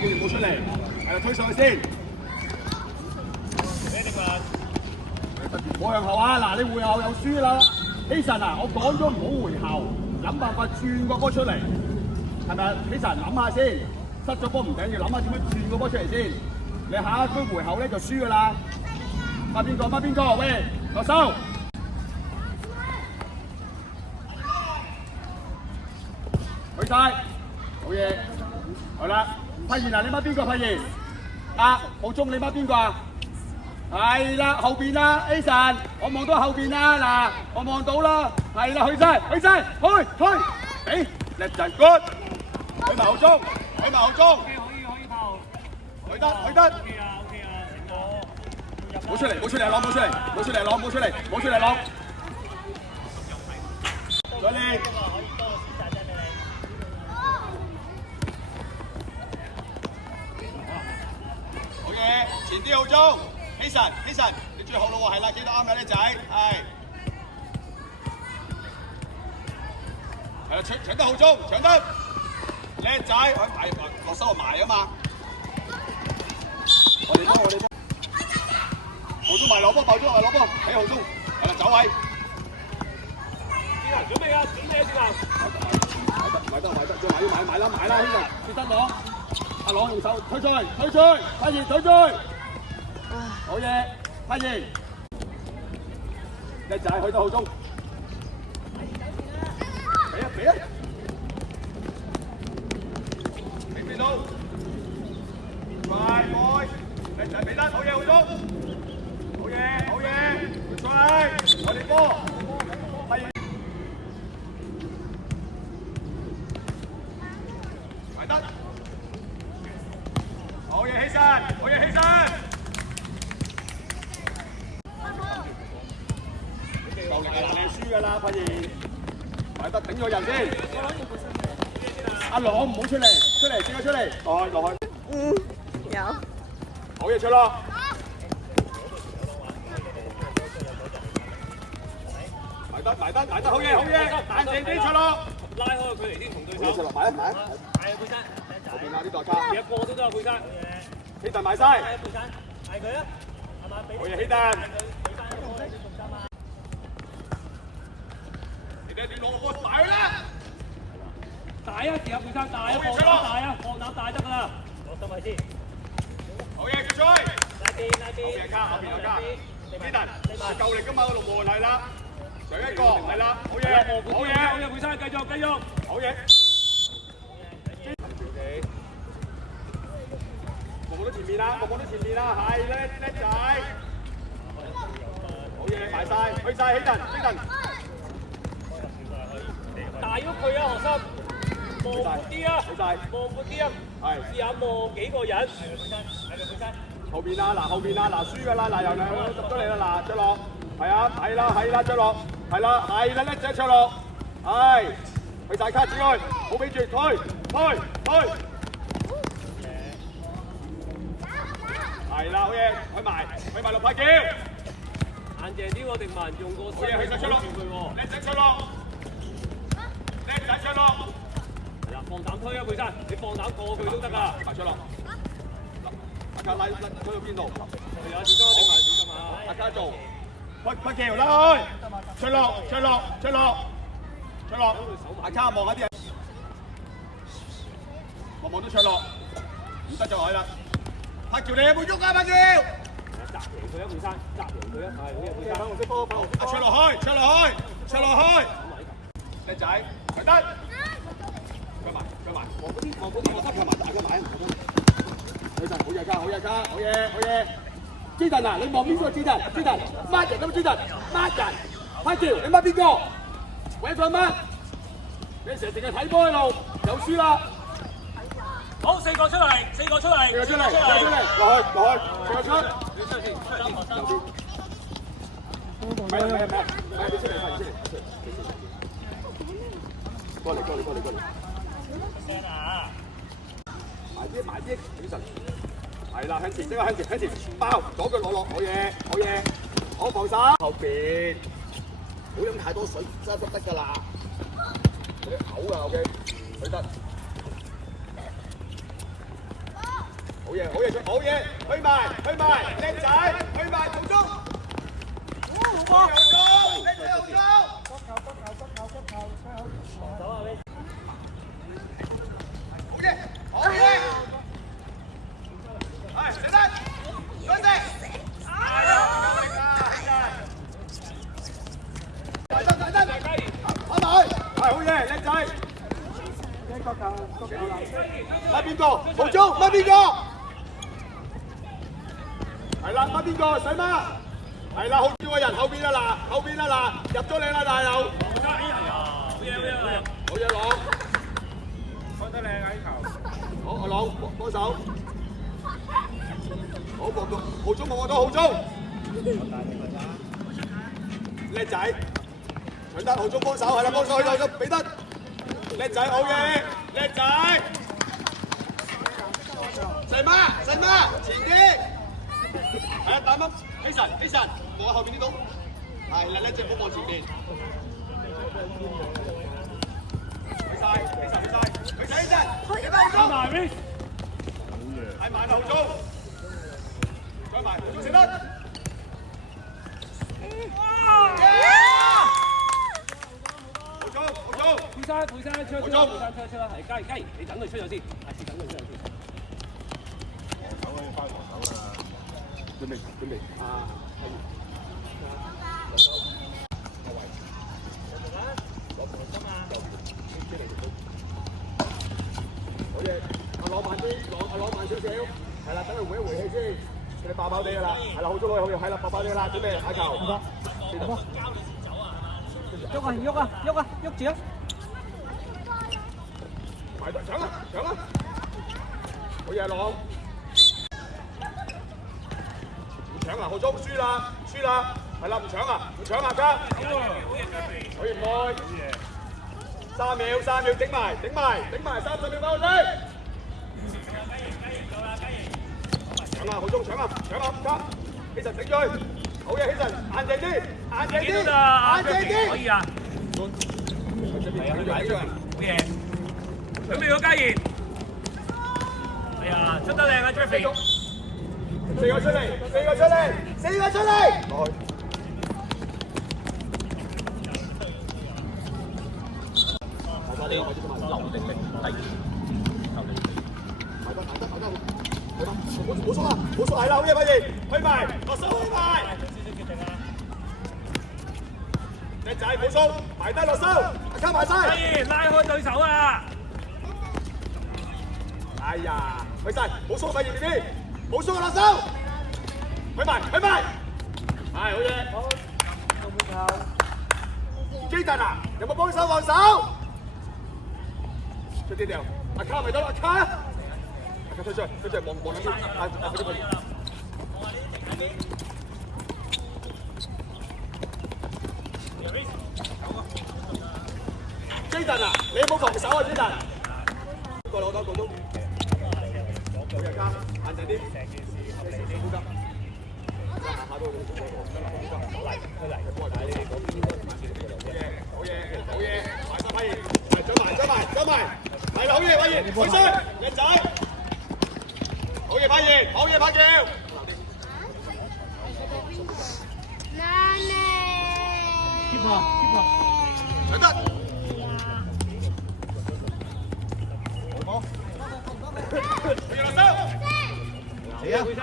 記住唔好出嚟，係啦，推上去先。唔好向後啊！嗱，你回後又輸啦。希神啊，我講咗唔好回後，諗辦法轉個波出嚟，係咪啊？希神諗下先，失咗波唔緊要，諗下點樣轉個波出嚟先。你下一區回後咧就輸噶啦。孖邊個？孖邊個？喂，落手。去晒，好嘢，好啦，發現啊，你孖邊個發現？啊，浩中你孖邊個啊？係啦，後邊啦 ，A 神，我望到後邊啦，嗱，我望到啦，係啦，去晒，俾，叻仔 ，good， 去埋後中，去埋後中，可以跑，去得，冇出嚟，攞，冇出嚟，再嚟。好嘢，前啲好中。希神，你最後咯喎，係啦，記得啱啦，叻仔，係啦，搶得好中，搶得，叻仔，落手埋啊嘛，我哋幫，好中埋落波，喺好中，係啦，走位，準備啊，先埋得，再埋啦，希神，接得攞，阿朗用手推出，發現推出。好嘢，發現，叻仔去到好中，俾啊，俾到，快開，叻仔俾得，好嘢好中，好嘢，出嚟，我哋波，發現，埋得，好嘢起身。夠力㗎啦，你輸㗎啦，發現，埋得頂咗人先。阿朗唔好出嚟，轉咗出嚟，落去。有。好嘢出咯。埋得，好嘢，彈正啲出咯。拉開個距離先同對手。好嘢出落，埋。大嘅背身。後邊啊，呢度卡。一個都得背身。希頓埋晒。係佢啊，係嘛？好嘢，希頓。你攞個波大佢啦！大啊，時刻背身大啊，放膽大啊，放膽大得㗎啦！攞心位先。好嘢，決賽！後邊有加，希頓夠力㗎嘛，個龍門係啦，上一個係啦，好嘢，背身繼續，好嘢。望到前面啦，係叻仔。好嘢，埋晒，去晒希頓。大喐佢啊，學生，望闊啲啊，係，試下望幾個人。後邊啊，後邊啊，輸㗎啦，由兩個入咗嚟啦，卓樂，係啦，卓樂，係啦，叻仔卓樂，係，去晒卡子去，冇俾住，推，係啦，好嘢，去埋六拍叫，硬淨啲喎，定文用個身去晒卓樂，叻仔卓樂。出落，係啦，放膽推啊，佩珊，你放膽過佢都得噶。快出落，阿卡拉推到邊度？係啊，小心啊！阿卡做，屈橋拉開，出落，阿卡望下啲人，望到出落，唔得就落去啦。拍橋你有冇喐啊？拍橋！砸贏佢啊，佩珊，砸贏佢啊，係好嘢，佩珊。我識波，出落去，叻仔。佢得，佢埋，望嗰啲，我得佢埋，大佢埋，佢就好嘢，基頓啊，你望邊個基頓？乜人咁基頓？乜人？拍條，你乜邊個？喂佢乜？你成日淨係睇波喺度，有輸啦。好，四個出嚟，落去，四個出，咩？你出嚟。過嚟，埋啲，女神，係啦，向前，包，左腳落，好嘢，好防守，後邊，唔好飲太多水，真係得㗎啦，有啲嘔㗎，OK，佢得，好嘢，好嘢，好嘢，去埋，去埋，靚仔，去埋途中。好波，靚仔好中。走啊你！好嘢，好嘢。係，食得，再食。係啊，大得，大得，跑埋，係好嘢，靚仔。乜邊個？途中乜邊個？係啦，乜邊個？細媽。係啦，好少個人後邊啊嗱，後邊啊嗱，入咗嚟啦大佬。好嘢朗，開得靚啊呢球。好，阿朗幫手。好，浩中望到浩中。叻仔，搶得浩中幫手，係啦，幫手去到咗彼得。叻仔，好嘢，叻仔。細媽，細媽，前啲。係啊，打乜？起神，起神，望下後邊呢度。係啦，叻仔，唔好望前面。起晒，起晒，起晒，起晒，起晒，起翻浩中。係埋浩中。再埋，浩中食得。配衫出啦，配衫出啦，係雞，你等佢出咗先，下次等佢出咗先。手可以翻防守啦，準備啊！好嘢，阿朗慢啲，阿朗慢少少，係啦，等佢回一回氣先，佢哋爆爆地㗎啦，係啦，好咗好嘢，係啦，爆爆地㗎啦，準備下球。喐啊喐啊喐啊喐住啊！埋隊搶啊搶啊！好嘢朗，唔搶啊！浩中輸啦輸啦，係啦唔搶啊唔搶啊家，可以唔開？3秒3秒頂埋頂埋頂埋30秒翻去搶啊浩中搶啊搶啊家，希神頂追，好嘢希神硬淨啲硬淨啲硬淨啲，可以啊！係啊，好嘢！準備咗嘉賢，哎呀，出得靚啊 ，Jeffrey！ 4個出嚟，落去。我呢個劉定力係，埋得，冇縮啊，冇縮係啦，好嘢，快啲，去埋，落手去埋。靚仔冇縮，埋低落手，加埋晒。拉開對手啊！哎呀，去晒，冇縮費事啲，冇縮落手，去埋，係好嘢。好，後面球。基特啊，有冇幫手放手？出啲掉，阿卡咪得，阿卡，阿卡推出，望兩邊，快啲。基特啊，你有冇防守啊，基特？過攞多個都。好嘢加，硬淨啲。下都好嚟，幫我睇你哋嗰邊。好嘢，埋晒批嘢，走埋，係啦，好嘢，批嘢，開聲，靚仔，好嘢，批叫。keep 搶得。好，落手，嚟啊，回山。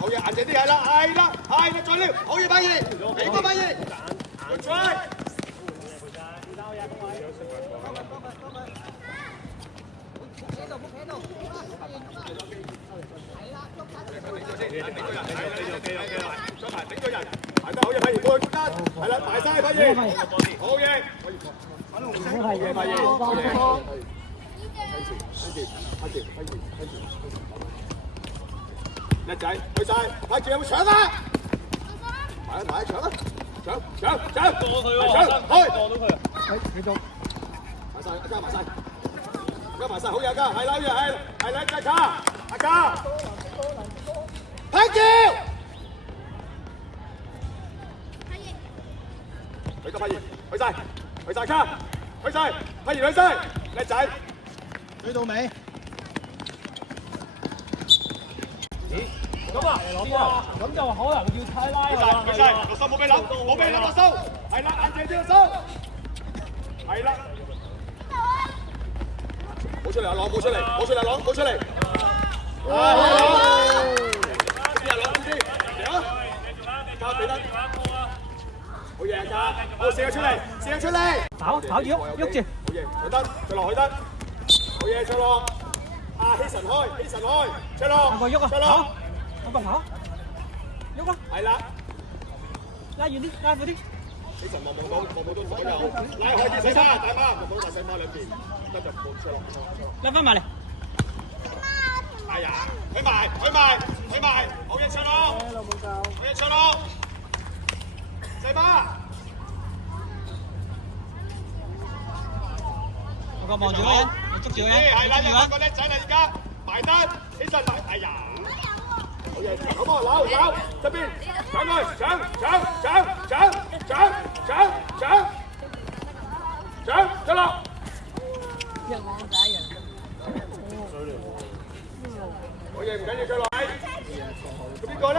好嘢，硬淨啲係啦，再撩，好嘢，批嘢，俾個批嘢 ，good try。頂咗人，埋得好嘢，批嘢過去間，係啦，埋晒批嘢，好嘢，好嘢，批嘢，叻仔，去晒，批住有冇搶啊？埋搶啊！搶，過佢喎，開，過到佢啊！繼續，埋晒，加埋晒，好嘢加，係啦，係啦，再卡，阿加，批叫，去得批去晒，去晒卡，去晒，批完去晒，叻仔，追到尾。咁啊，咁就可能要猜拉去晒，去晒，落手冇俾諗，冇俾諗落手，係啦，眼睛啲落手，係啦，冇出嚟啊，朗冇出嚟，冇出嚟，朗冇出嚟，啊，啲啊，朗啲，嚟啊，交俾得，好嘢㗎，好射出嚟，射出嚟，跑住喐住，好嘢，去得，再落去得，好嘢，再落，啊，希神開，希神開，出落，個喐啊，出落，跑，喐啊，係啦。拉遠啲，拉闊啲。希神望到左右，拉開啲細媽，大媽，望到大細媽兩邊，得就冇出落，拉翻埋嚟。哎呀，去埋，好嘢出咯，好嘢出咯，細媽，我望住嗰人，我捉住嗰人，係啦，有個叻仔啦，而家埋單，起身埋，哎呀！好嘢，咁啊，扭，側邊，搶佢，搶，出落。好嘢，唔緊要，出落。邊個咧？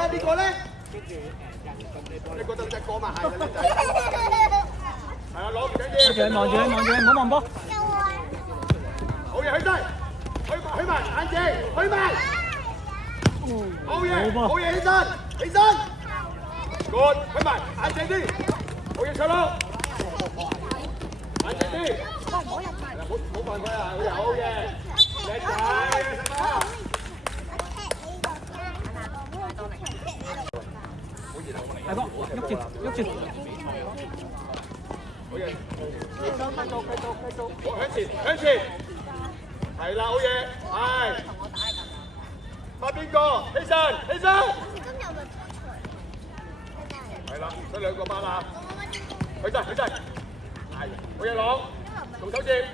你覺得隻歌嘛係啦，仔。係啊，攞唔緊要。望住佢，唔好望波。好嘢，去埋，眼睛，去埋。好嘢，起身 ，good， 去埋，眼睛啲，好嘢出咯，眼睛啲，冇犯規啊，好嘢，叻仔，大哥，喐住，好嘢，繼續，向前，係啦，好嘢，係。發邊個？起身！係啦，出兩個班啦。去晒，係，好嘢朗，動手接。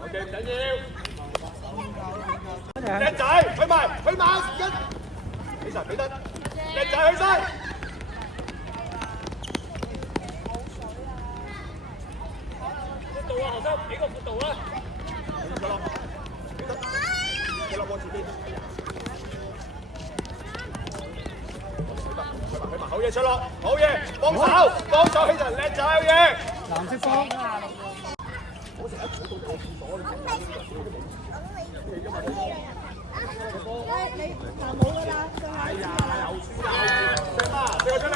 OK，唔緊要。叻仔，去埋，時間。起身，俾得。叻仔，去晒。闊度啊，何生，幾個闊度啊？出落，俾得。出落，往前邊。好嘢出咯，好嘢，幫手，起人叻仔，好嘢。藍色方。我成日坐到個廁所，你就冇㗎啦。哎呀，又輸啦，四媽，四個出嚟。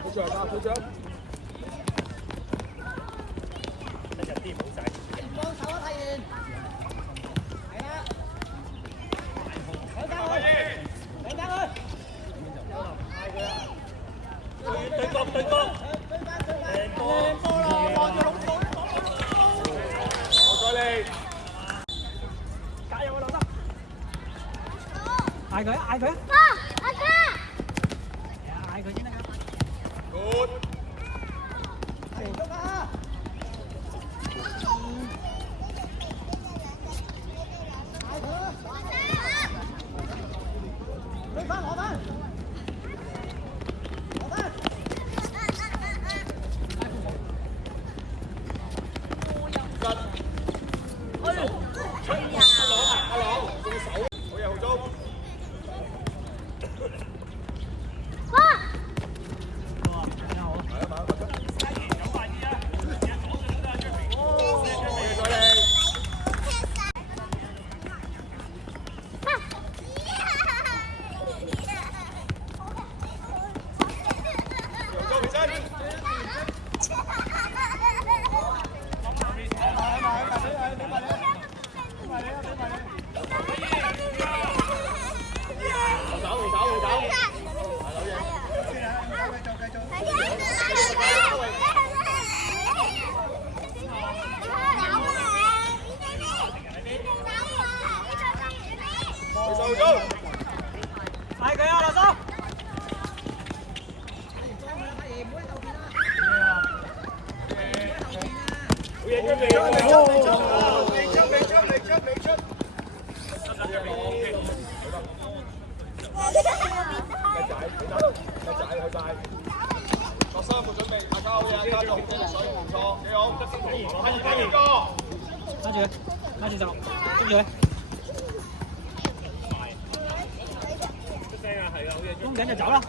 好長啊，隊長。幫手啊，睇完。係啦。上佢。對角。靚波咯，望住老數。再嚟。加油啊，劉生！嗌佢！阿嘉。嗌佢先得㗎。Good。嗌佢啊，劉生！嘢準備。未出。落三步準備，大家好嘢，加油，水唔錯，幾好。第二個。拉住走，跟住佢。出聲啊，係啊，好嘢。鬆緊就走啦。